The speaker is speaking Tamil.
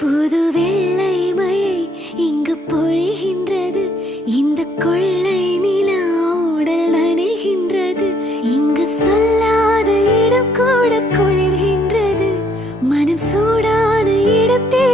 புது வெள்ளை மழை இங்கு பொழிகின்றது. இந்த கொள்ளை நிலா உடல் நனைகின்றது. இங்கு சொல்லாத இடம் கூட குளிர்கின்றது. மனம் சூடான இடத்தில்